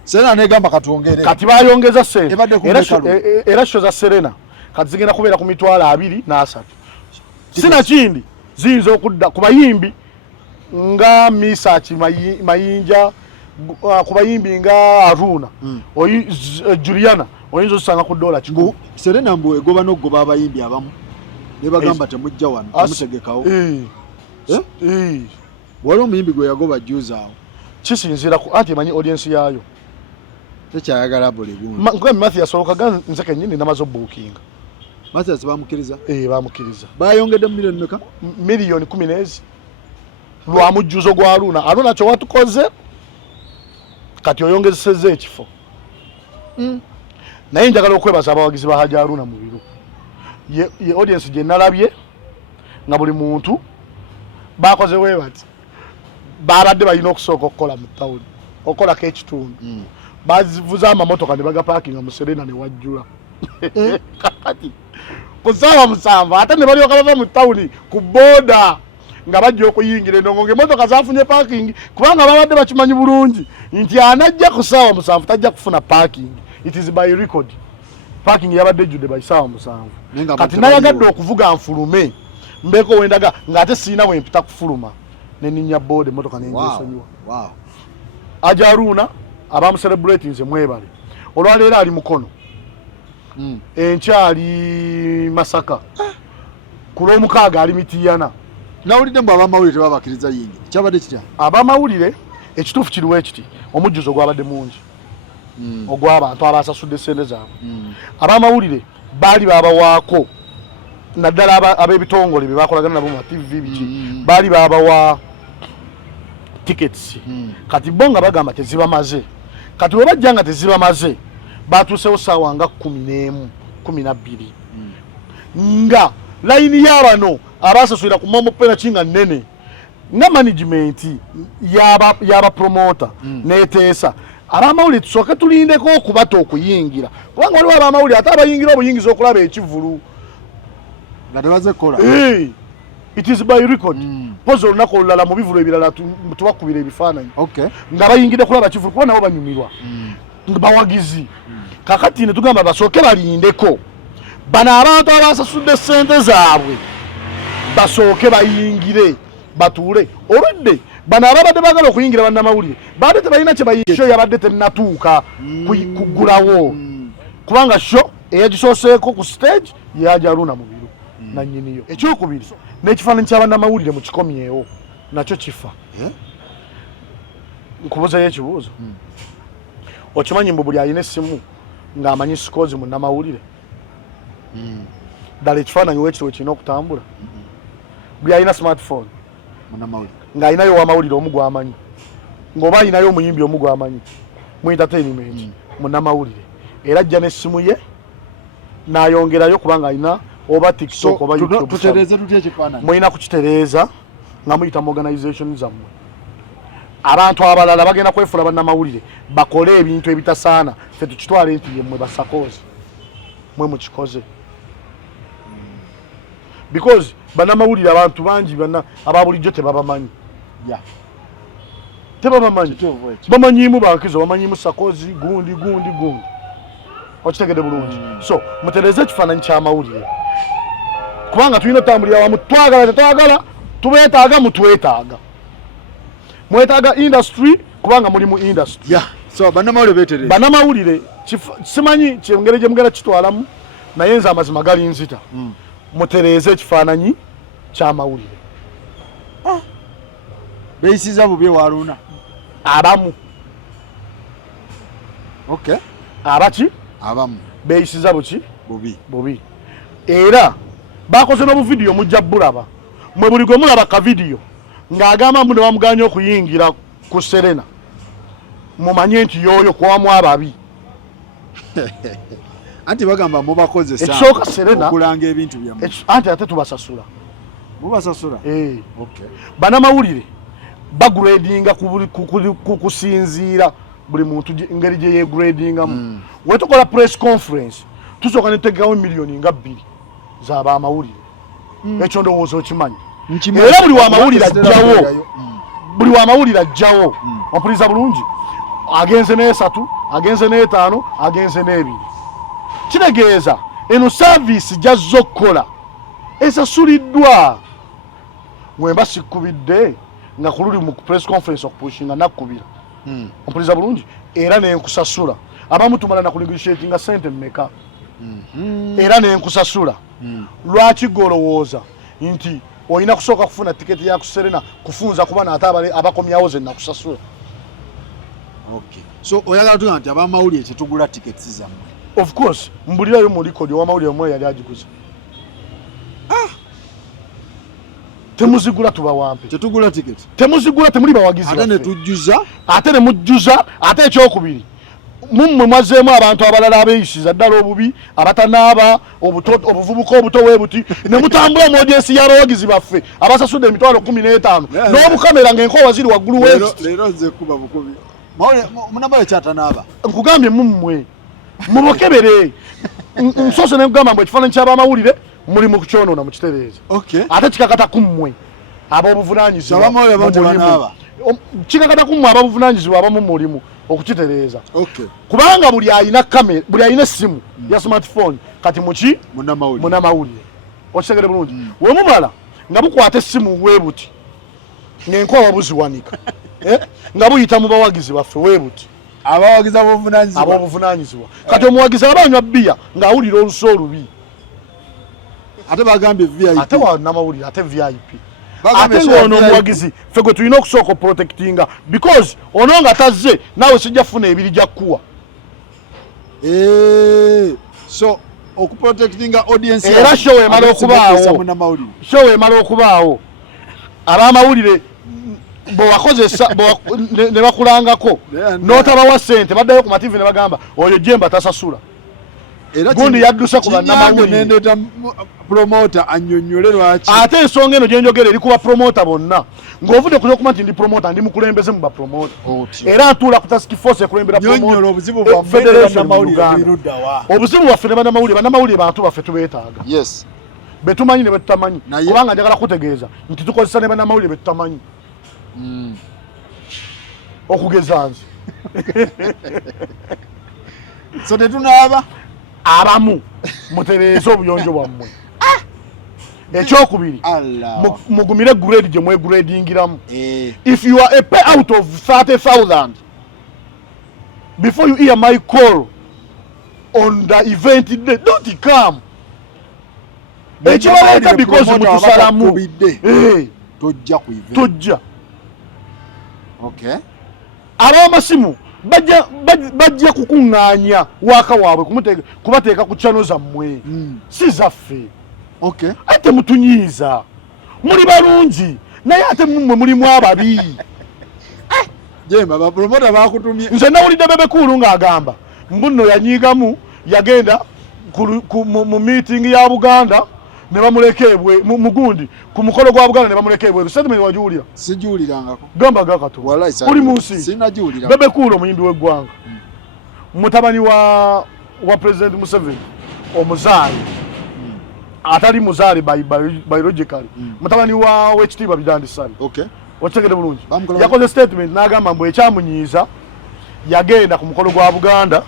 Serena negamba katwongere kati bayongeza sente era show za Serena kati zigenda kubeera ku mitwalo 23 sina kindi ziyinza okudda ku bayimbi nga Misaki Mayinja ku bayimbi nga Aruna Juliana oyinza osanga ku $100 Serena mbu egoba n'ogoba abayimbi abamu ne bagamba temujja wano temutegekawo waliwo omuyimbi gwe yagoba juice awo kisinziira ku anti emanyi audience yaayo tekyayagala buli gundi nkuba Mathias Waloko nze kennyini namaze obuukinga Mathias bamukkiriza bamukkiriza bayongedde mu milioni meka milioni 10 lwa mujjuzo gwa Aruna kyo watukoze kati oyongezesezza ekifo naye njagala okwebaza abawagizi ba Hajji Aruna mu biru ye audience gye nalabye nga buli muntu bakoze webati babadde balina okusooka okukola mu tawuni okolako ekitundu bazivuza amamotoka ne bagapaakinga mu Serena ne wajjula kati ku ssaawa 7 ate ne balyoka bava mu tawuni ku booda nga bajja okuyingira endongo ng'emmotoka zafunye parking kubanga babadde bakimanyi bulungi nti anajja ku ssaawa 7 tajja kufuna parking. It is by record parking yabadde ejjudde by ssaawa 7 kati nayagadde okuvuga nfulume mbeeko wendaga ng'ate siina bwe mpita kufuluma ne ninnya boode emmotoka nenjesonyiwa Ajaruna abamu celebrating ze mwebale olwaleero ali Mukono enkyali Masaka kulomukaaga ali Mitiyana nawulidde mbu abamawulire tebabakiriza yingi kyabadde kitya abamawulire ekituufu kiriwo ekiti omujjuzo gwabadde mungi ogw'abantu abasasudde sente zaabwe abamawulire baali babawaako naddala ab'ebitongole bye bakolagana nabo mu TV biki baali babawa tickets kati bo nga bagamba tezibamaze kati we bajja nga tezibamaze batuusewo ssaawa nga 11 12 nga layini y'abano abasasulira ku momo pena kinga nnene nga management yaba promoter neteesa abamawulire tusooke tulindeko okubata okuyingira kubanga waliwo abamawulire ate abayingira obuyingiza okulaba ekivulu nga tebaze kukola it is by record pozi olunaku olulala mu bivulu ebirala tubakubira ebifaananyi nga bayingidde kulaba kivulu kuba nabo banyumirwa bawagizi kakati ne tugamba basooke balindeko bano abantu abasasudde sente zaabwe basooke bayingire batuule olwedde bano ababadde bagala okuyingira bannamawulire badde tebalina kye bayingira sho yabadde tennatuuka kuggulawo kubanga sho eyagisooseeko ku stage yajaluna mu biro nannyiniyo ekyokubiri n'ekifaananyi ky'abannamawulire mu kikomyewo nakyo kifa nkubuzayo ekibuuzo okimanyi mbu buli alina essimu ng'amanyi sikoozi munnamawulire ddala ekifaananyi wekiro kirina okutambula buli alina smartphone ng'alinayo owamawulire omu gw'amanyi ng'oba alinayo omuyimbi omu gw'amanyi mu entertainment munnamawulire era ajja n'essimu ye n'ayongerayo kubanga alina oba TikTok oba YouTube mulina kukitereeza nga muyita mu organization zammwe abantu abalala bagenda kwefula bannamawulire bakole ebintu ebitasaana ffe tukitwale nti yemmwe basakoozi mwe mukikoze because bannamawulire abantu bangi ababulijjo tebabamanyi tebabamanyi bamanyiimu bankizo bamanyiimu sakoozi gundi okitegedde bulungi so mutereeze ekifaananyi ky'amawulire kubanga tulina otambulira wamu twagala tetwagala tubeetaaga mutwetaaga mwetaaga industry kubanga muli mu industry so bannamawulire simanyi kyengeri gye mugenda kitwalamu naye nze amazima gali nzita mutereeze ekifaananyi ky'amawulire beeyisiza bubi waluna abamu abaki abamu beeyisiza buki bubi era bakoze n'obuvidiyo mujja bulaba mwe buli gwe mulaba kavidiyo ng'agamba mbu ne bamuganya okuyingira ku Serena mumanye nti yoyo kwamu ababi anti bagamba mubakozesa ekisooka Serena okulanga ebintu byammwe anti ate tubasasula mubasasula bannamawulire bagradinga kusinziira buli muntu engeri gye yegradingamu wetukola press conference tusooka netuteekawo miliyoni nga 2 z'abamawulire ekyo ndowooza okimanyi era buli wamawulire ajjawo ompuliriza bulungi agenze n'esatu agenze n'etaano agenze n'ebiri kitegeeza eno saavisi gyazza okukola esasuliddwa mwemba sikkubidde nga kululi mu press conference okupushinga nakkubira ompuliriza bulungi era nenkusasula abamu tumala nakunegotiatinga sente mmeka era nenkusasula lwaki golowooza nti olina kusooka kufuna tiketi ya kuserena kufunza kuba naate abakomyawo ze nakusasula so oyagala tuga nti abamawulire tetugula tiketi zammwe of course mbulirayo mu likodi owamawulire omwe yali agiguza temuzigula tubawampe tetugula tiketi temuzigula temuli bawagizi ate netujjuza ate nemujjuza ate ekyokubiri mummwe mwazeemu abantu abalala abeeyisiza ddala obubi abatanaaba obuvubuka obuto weebuti ne mutambula mu audiensi y'abawagizi baffe abasasudde emitwalo 15 n'obukamera ng'enkoowa ziri waggulu leero nze kuba bukubi munamala kyatanaaba nkugambye mummwe mubokebere nsoose ne nkugamba mbu ekifaananyi ky'abamawulire muli mu kukyonoona mu kitereeza ate kikakata kummwe ab'obuvunanyizibwa kikakata kummwe ab'obuvunanyizibwa abamu mulimu okukitereeza kubanga buli alina kamera buli alina essimu ya smartphone kati muki munnamawulire okitegere bulungi we mumala nga bukwata essimu weebuti ng'enkoowa buziwanika nga buyita mu bawagizi baffe webuti abawagiza ab'obuvunanyizibwa kati omuwagizi abanywa bbiya ng'awulira oluso olubi ate bagambye VIP ate wanamawulire ate VIP ate ng'ono omuwagizi ffe gwe tulina okusooka oprotectinga because ono nga tazze naawe sijja kufuna ebiri jakkuwa so okuprotectinga audience era show emala okubaawo ab'amawulire bwewakozesa ne bakulangako n'otabawa ssente baddayo ku mativi ne bagamba oyo Jemba tasasula gundi yadduse ku bannamawulire promoter annyonnyole lwaki ate ensonga eno gye njogera eri ku bapromota bonna ng'ovudde kuja okuma nti ndi promota ndi mukulembeze mu bapromota era ntuula ku task force ekulembera obuzibu bwaffe ne bannamawulire bantu baffe tubeetaaga betumanyi ne betutamanyi kubanga njagala kutegeeza nti tukozesa ne bannamawulire betutamanyi okugeza nze so tetunaaba abamu mutereeze obuyonjo bwammwe ekyokubiri mugumire grade gye mwegradingiramu if you are a pay out of 30,000 before you hear my call on the event day don't come ekibaleeta because mutusalamu tojja ab'amasimu bajja kukuŋŋaanya waka waabwe kubateeka ku channel zammwe si zaffe ate mutunyiiza muli balungi naye ate mmwe mulimu ababi Jemba bapromota bakutumye nze nawulidde Bebekulu ng'agamba mbuno yanyiigamu yagenda mu meeting ya Buganda ne bamuleka ebwe mugundi ku mukolo gwa Buganda ne bamuleka ebwe statement wajuulira sijuulirangako gamba gakato uli munsi sinajuulira Bebekulu omuyimbi w'eggwanga mutabani wa President Museveni omuzaali atali muzaali biologically mutabani wa wekitiibwa Bidandi Sani okitegedde bulungi yakoze statement n'agamba mbu ekyamunyiiza yagenda ku mukolo gwa Buganda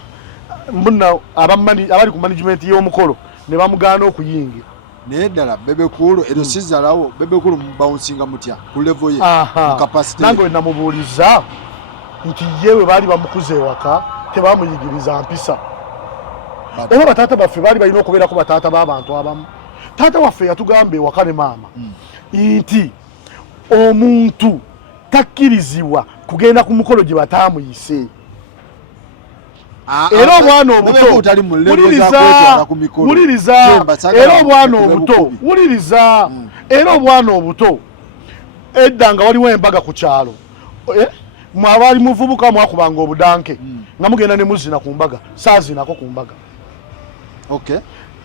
mbuna abali ku management y'omukolo ne bamugaana okuyingira naye ddala Bebekulu ero sizalawo Bebekulu mubawunsinga mutya ku level ye mu capacity nange namubuuliza nti yewe baali bamukuze ewaka tebamuyigiriza mpisa oba bataata baffe baali balina okubeerako bataata b'abantu abamu taata waffe yatugamba ewaka ne maama nti omuntu takkirizibwa kugenda ku mukolo gye bataamuyise era obwana obuto wuliriza era obwana obuto wuliriza era obwana obuto edda nga waliwo embaga ku kyalo mwabali muvubuka mwakubanga obudanke nga mugenda ne muzina ku mbaga saazinako ku mbaga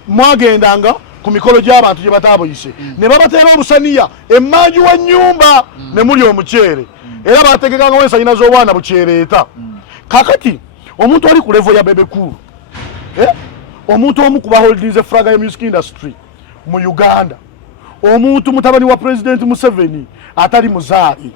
mwagendanga ku mikolo gy'abantu gye bataabuyise ne babateera obusaniya emmanju w'ennyumba ne muli omuceere era bategekangawo ensanyina z'obwana buceereeta kakati omuntu ali ku level ya Bebekulu omuntu omu kuba holdings efraga ya music industry mu Uganda omuntu mutabani wa President Museveni atali muzaali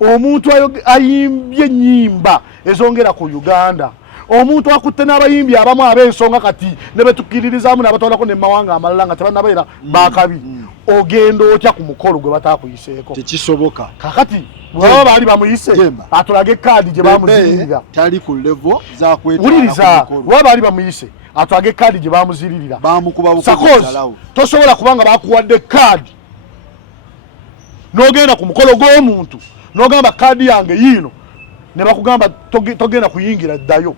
omuntu ayimbye ennyimba ezongera ku Uganda omuntu akutte n'abayimbi abamu ab'ensonga kati ne betukkiririzaamu n'abatwalako ne mawanga amalala nga tebannabeera bakabi ogenda otya ku mukolo gwe bataakuyiseeko tekisoboka kakati bwaba baali bamuyise atulage kaadi gye bamuziririra tali ku level za wuliriza bwaba baali bamuyise atulage kaadi gye bamuziririra sakozi tosobola kubanga bakuwadde kaadi n'ogenda ku mukolo gw'omuntu n'ogamba kaadi yange yiino ne bakugamba togenda kuyingira ddayo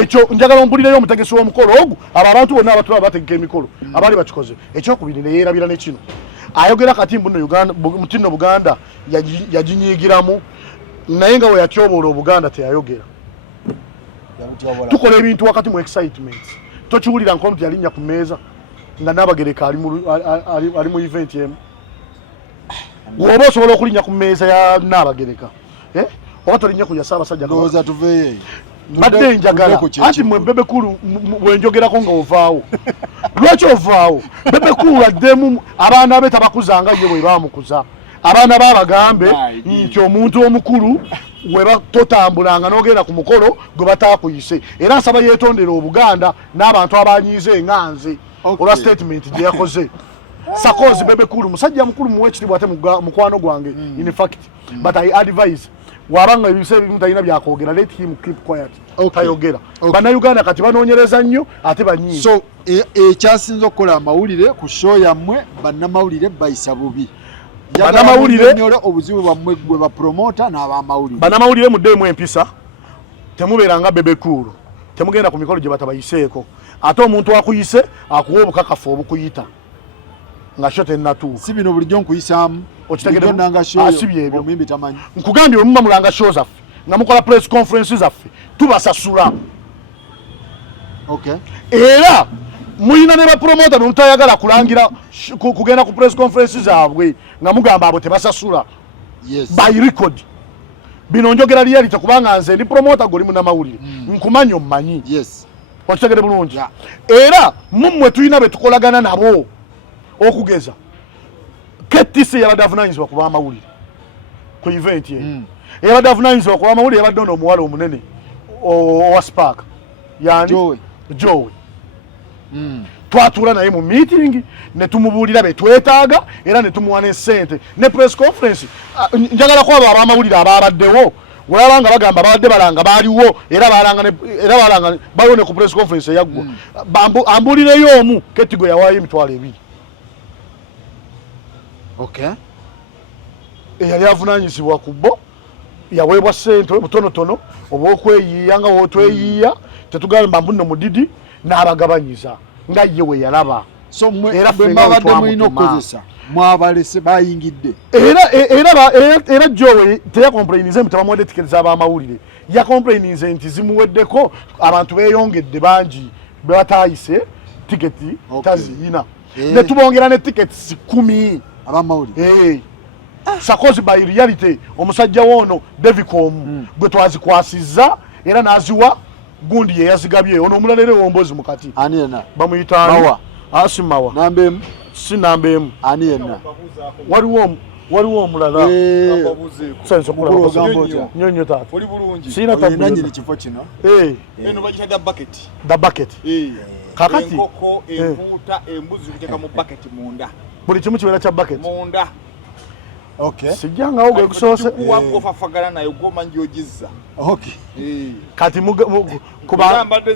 ekyo njagala ompulireyo omutegesi w'omukolo ogwo abo abantu bonna abatula bategeka emikolo abaali bakikoze ekyokubiri ne yeerabira ne kino ayogera kati mutino Buganda yaginyiigiramu naye nga we yatyoboola Obuganda teyayogera tukola ebintu wakati mu excitement tokiwulira nkomuntu yalinnya ku mmeeza nga Nabagereka ali mu event emu woba osobola okulinnya ku mmeeza ya Nabagereka oba tolinnya ku ya Ssaabasajja ndowooza tuveeyo badde njagala anti mwe Bebekulu bwenjogerako nga ovaawo lwaki ovaawo Bebekulu addemu abaana be tabakuzanga ye bwe baamukuza abaana babagambe nti omuntu omukulu weba totambulanga n'ogenda ku mukolo gwe bataakuyise era nsaba yeetondera Obuganda n'abantu abanyiize enganze olwa statement gye yakoze Sakozi Bebekulu musajja mukulu muwe ekitiibwa ate mukwano gwange in fact but I advise wabanga ebise bimu talina byakwogera let him keep quiet tayogera Bannayuganda kati banoonyereza nnyo ate banyiivu so ekyasinza okukola amawulire ku show yammwe bannamawulire bayisa bubi bannamawulire obuzibu bwammwe gwe bapromota n'abamawulire bannamawulire muddeemu empisa temubeeranga bebekuulu temugenda ku mikolo gye batabayiseeko ate omuntu akuyise akuwa obukakafu obukuyita nga sho tennatuuka si bino bulijjo nkuyisaamu asibye ebyo nkugambye omumba mulanga show zaffe nga mukola press conference zaffe tubasasula era muyina ne bapromota nomutayagala kulangira kugenda ku press conference zaabwe nga mugamba abo tebasasula by record bino njogera reality kubanga nze ndi promota goli munamawulire nkumanyo mmanyi okitegere bulungi era mummwe tuyina betukolagana nabo okugeza KTC yabadde avunanyizibwa kuba amawulire ku event ye yabadde avunanyizibwa kuba amawulire yabadde ono omuwala omunene owa Spark yani Joe twatuula naye mu meeting ne tumubuulira betwetaaga era ne tumuwa ne ssente ne press conference njagala kwabo abamawulire ababaddewo olaba nga bagamba babadde balanga baaliwo era balanga balone ku press conference eyaggwa ambuulireyo omu Ketigo yawaayo emitwalo 2 eyali avunanyizibwa ku bo yaweebwa ssente butonotono oba okweyiiya nga wotweyiiya tetugamba mbuno mudidi n'abagabanyiza nga ye we yalaba so era mbabadde mulina okukozesa mwabalese bayingidde era Joe teyakomplainize nti tebamwadde tiketi z'abamawulire yakomplainize nti zimuweddeko abantu beeyongedde bangi bebatayise tiketi taziyina ne tubongera ne tiketi 10 abamawulire sakozi by reality omusajja woono Devicom gwe twazikwasizza era n'aziwa gundi ye yazigabye ono omulalere wombozi mukati ani yena bamuyitani mawa asimawa nambemu si nambemu ani yena waliwo omulala senso kula gambo nyonyo tata oli bulungi sina tabu nanyi kifo kino eno bagita da bucket kakati enkoko empuuta embuzi ziteka mu bucket munda buli kimu kibeera kya bucket munda sijjanga oge kusose wafafagala nayo goma njogizza kati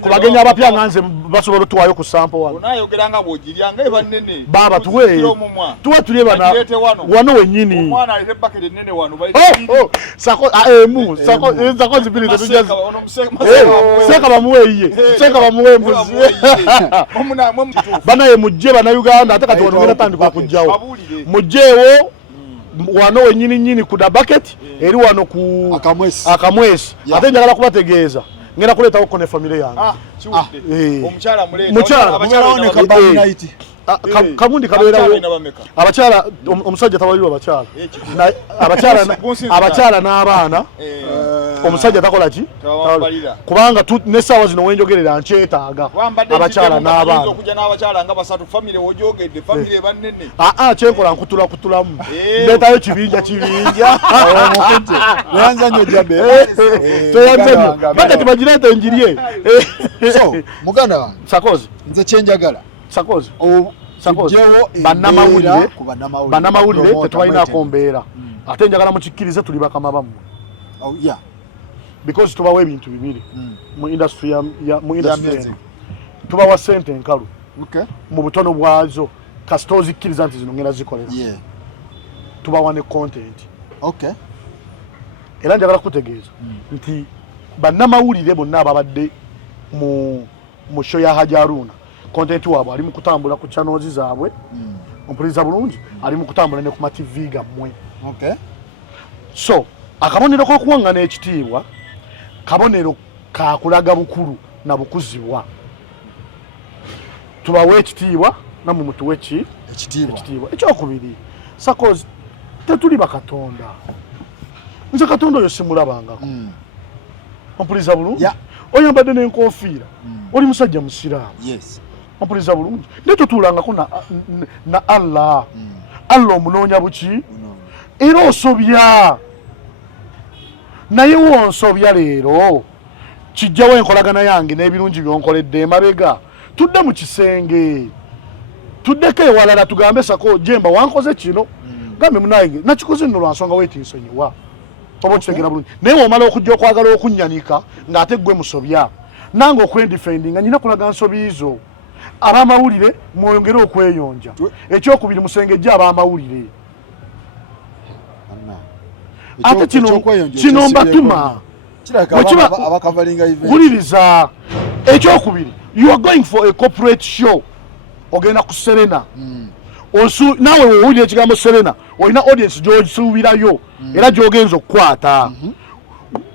kubagenya abapya nganze basobola otwayo ku sample wano onayogeranga bwogiryanga eba nnene baba tuwe tuli bana wano wenyini omwana alete bucket ennene wano sako sako zibiri tetujaza seka bamuweiye bana ye mujje bana Uganda ate kati wano tandika okujjawo mujjeewo wano wenyini ku da bucket eri wano ku akamwesi ate njagala kubategeeza ngenda kuleetawo ko ne family yange omukyala kamundi kabeerawo abakyala omusajja tawalirwa abakyala n'abaana omusajja takola ki kubanga n'essaawa zino wenjogerera nkyetaaga abakyala n'abaana kyenkola nkutulakutulamu ndeetayo kibinja toyanzanyo bate tibagireeta enjirye muganda wange sakozi nze kyenjagala sakozi bannamawulire tetubalinako mbeera ate njagala mukikkirize tuli bakama bammwe because tubawa ebintu bibiri mu industry tubawa ssente enkalu mu butono bwazo kasita ozikkiriza nti zino ngenda zikolera tubawa ne content era njagala kutegeeza nti bannamawulire bonna ababadde mu show ya Hajaruna content waabwe ali mu kutambula ku channels zaabwe ompuliriza bulungi ali mu kutambula ne ku ma TV gammwe so akabonero k'okuwangana ekitiibwa kabonero kakulaga bukulu na bukuzibwa tubawe ekitiibwa namwe mutuwe ekitiibwa ekyokubiri sakozi tetuli bakatonda nze katonda oyo simulabangako ompuliriza bulungi oyambadde n'enkofiira oli musajja musiraamu ompuliriza bulungi ne tutuulangako na Allah omunoonya buki era osobya naye wonsobya leero kijjawo enkolagana yange n'ebirungi byonkoledde emabega tudde mu kisenge tuddeko ewalala tugambe sako jemba wankoze kino gambe munaye nakikoze nno lwansonga weetinsonyiwa oba kitegera bulungi naye omala okujja okwagala okunyanika ng'ate gwe musobya nange okwendifendinga nyina kulaga nsobiizo ab'amawulire mwongere okweyonja ekyokubiri musengejja ab'amawulire ate kino mbatuma wuliriza ekyokubiri you are going for a corporate show ogenda ku Serena naawe owulira ekigambo Serena olina audience gy'ogisuubirayo era gy'ogenza okukwata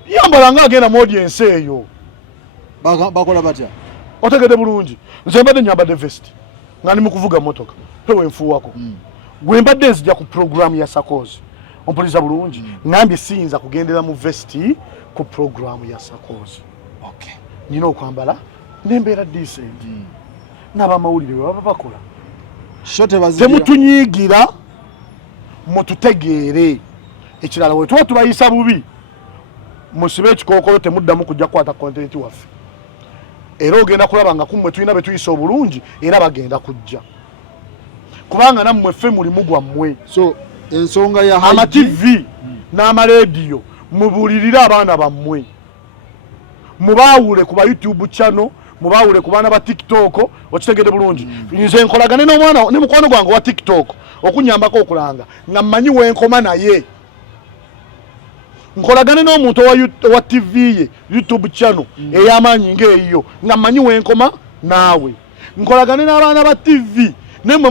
yambala nga agenda mu audience eyo bakola batya otegedde bulungi nze mbadde nyambadde vest nga ndi mu kuvuga motoka pewe nfuuwako gwe mbadde nzija ku programu ya Sakozi ompuliza bulungi ngambye siyinza kugendera mu vesti ku programu ya Sakozi nina okwambala nembeera decent n'abamawulire bwe baba bakola temutunyiigira mututegeere ekirala bwe tuba tubayisa bubi musibe ekikookolo temuddamu kujja kukwata kontenti waffe era ogenda kulaba nga kummwe tulina be tuyisa obulungi era bagenda kujja kubanga nammwe ffe mulimu gwammwe so ensonga ya amativi n'amarediyo mubuulirire abaana bammwe mubaawule ku ba YouTube channel mubaawule ku baana ba TikTok okitegedde bulungi nze nkolagane n'omwana ne mukwano gwange wa TikTok okunyambako okulanga nga mmanyi wenkoma naye nkolagane n'omuntu wa TV ye YouTube channel ey'amaanyi ng'eyo nga mmanyi wenkoma naawe nkolagane n'abaana ba TV nemwe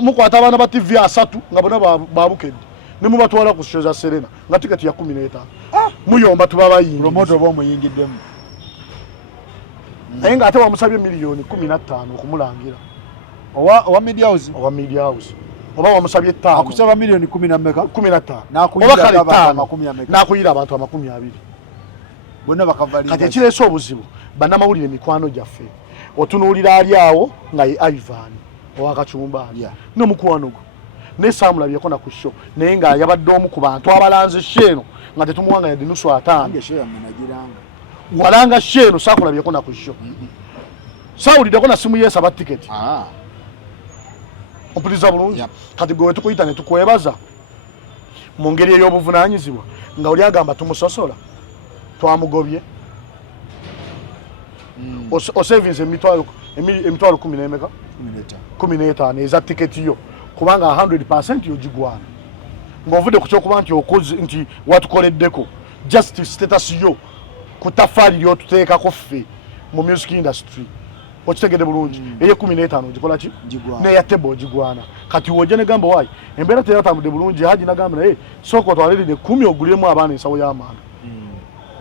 mukwata abaana ba TV 3 nga bona babukedde ne mubatwala ku show za Serena nga tiketi ya 15 muyomba tubabayingi promoter oba omuyingiddemu naye nga ate wamusabye miliyoni 15 okumulangira owa media house oba wamusabye 5 akusaba miliyoni 15 nakuyira abantu 20 bonna bakavalira kati ekireese obuzibu bannamawulire mikwano gyaffe otunuulira ali awo nga ye Ivan owakacumbaali n'omukwano gwo naye saamulabyeko na ku show naye nga yabadde omu ku bantu abalanze sheeno nga tetumuwanga yadde nusu 5 walanga sheeno saakulabyeko na ku show saawuliddeko na simu yeesaba tiketi ompuliriza bulungi kati gwe wetukuyita ne tukwebaza mu ngeri ey'obuvunaanyizibwa nga oli agamba tumusosola twamugobye osevinze emitwalo 15 eza tiketi yo kubanga 100% yogigwana ng'ovudde ku kyokuba nti okoze nti watukoleddeko just status yo ku tafaali ly'otuteekako ffe mu music industry okitegedde bulungi eye 15 ogikola ki neya tebo ogigwana kati wojja ne gamba waayi embeera teyatambudde bulungi haji nagamba naye sooka otwalirire 10 oguliremu abaana ensawo y'amaanda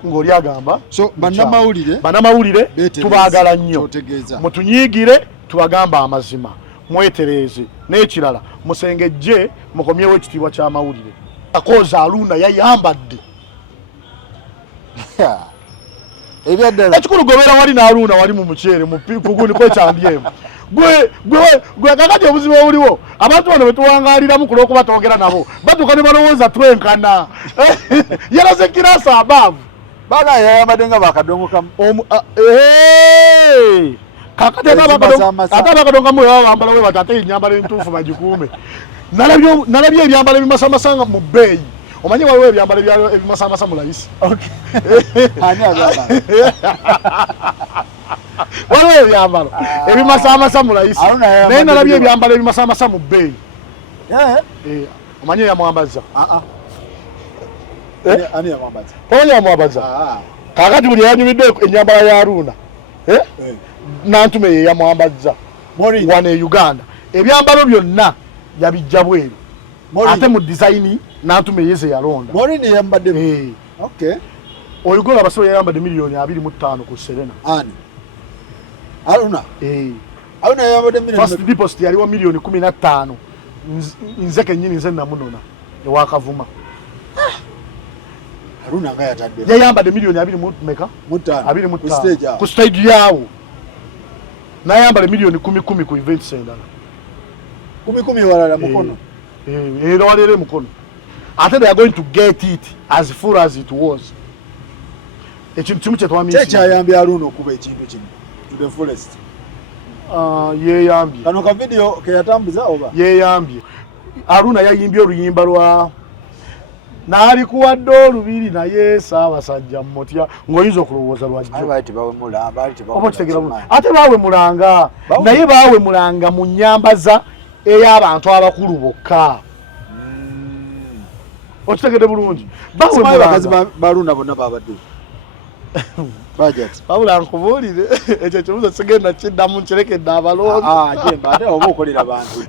ng'oli agamba so bannamawulire tubaagala nnyo mutunyiigire tubagamba amazima mwetereeze n'ekirala musengejje mukomyewo ekitiibwa ky'amawulire Sakozi Aruna yayambadde ekikulu gobera wali n'Aruna wali mu muceere kuguni kwekyandyemu gwe kakati obuzibu obuliwo abantu bano betuwangaaliramu kulwokuba twogera nabo batuuka ne balowooza twenkana yalaze kirasa abaavu baana yayambadde nga bakadongokamu kakati ate abakadongamu webawambala we bati ate enyambala entuufu bagikuume nalabye ebyambalo ebimasamasanga mu bbeeyi omanyi waliwo ebyambalo ebimasamasa mu layisi waliwo ebyambalo ebimasamasa mu layisi naye nalabye ebyambalo ebimasamasa mu bbeeyi omanyi eyamwambaza omanyi yamwambaza kakati buli yanyumidde enyambala ya Aruna nantume ye yamwambazza wano e Uganda ebyambalo byonna yabijja bweru ate mu design nantume yeze yalonda oyugola abasebo yayambadde miliyoni 25 ku Serena Aruna first deposit yaliwo miliyoni 15 nze kennyini nze namunona ewakavuma Aruna nga yatadde yayambadde miliyoni 25 ku stage yawo nayambala miliyoni 10 ku events endala 10 walala mukono era walere mukono ate they are going to get it as full as it was ekintu kimu kyetwamisi kyayambye Aruna okuba ekintu kino to the fullest yeyambye kano ka video ke yatambuza oba yeyambye Aruna yayimbye oluyimba Nali kuwadde olubiri naye Ssaabasajja mmotya ng'oyinza okulowooza lwajjo. Baali bawemula, Oba kitegera bulungi. Ate baawemulanga naye baawemulanga mu nnyambaza ey'abantu abakulu bokka. Okitegedde bulungi. Bakazi balunda bonna babadde. Budget. Wabula nkubuulire ekyo kibuuzo sigenda kiddamu nkirekedde abalonzi. Jemba ate oba okolera bantu.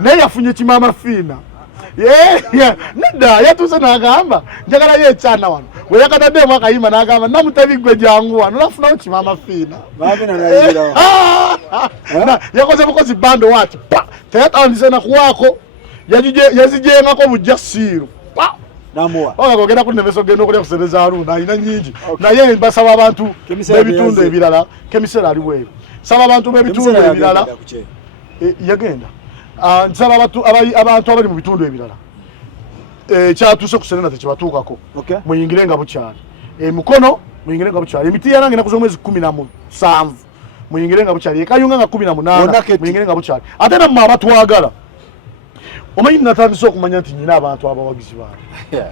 Naye yafunye kimaama fiina. Nedda yatuuse n'agamba njagala ye ekyana wano. We yakataddemu akayimba n'agamba Namutabi gwe jangu wano nafunawo kimaama fiina. Yakoze bukozi bando wati teyatandise nakuwaako yazijengako bujja siiru ogenda kunemesa ogenda okulya kusereza Aruna alina nyingi naye basaba abantu b'ebitundu ebirala kemisera ali bweru saba abantu b'ebitundu ebirala yagenda nsaba abantu abali mu bitundu ebirala kyatuuse ku Serena tekibatuukako muyingire nga bukyali mukono muyingire nga bukyali emiti yanange nakuza omwezi 17 muyingire nga bukyali ekayunga nga 18 muyingire nga bukyali ate nammwe abatwagala omanyi natandise okumanya nti nyina abantu abawagizi baabwe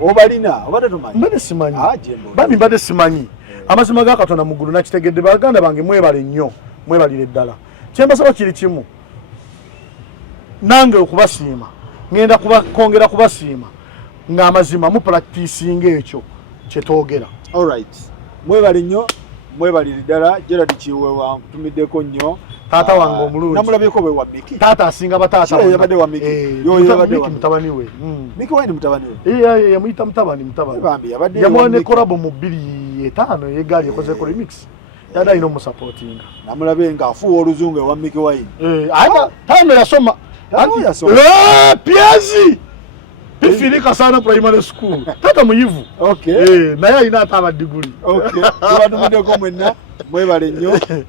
obalina obadde tomanyi mbadde simanyi bambi mbadde simanyi amazima ga Katonda mu ggulu nakitegedde baganda bange mwebale nnyo mwebalire ddala kyembasaba kiri kimu nange okubasiima ngenda kwongera kubasiima ng'amazima mu practicinga ekyo kye twogera. Alright, mwebale nnyo mwebalire ddala. Gerard Kiwewa ntumiddeko nnyo taata wange omulungi namulabyeko bwe wa Miki taata asinga bataata yabadde wa Miki yabadde wa mutabani we Miki wani mutabani we yamuyita mutabani bambi yabadde yamwane korabo mu 2-5 yegali yakoze remix yada ino mu supporting namulabe nga afuwa oluzungu wa Miki wine ata tano yasoma piazi pifirika sana primary school tata muyivu okay naye alina ata abadiguli okay tubatumideko mwenna mwebale nnyo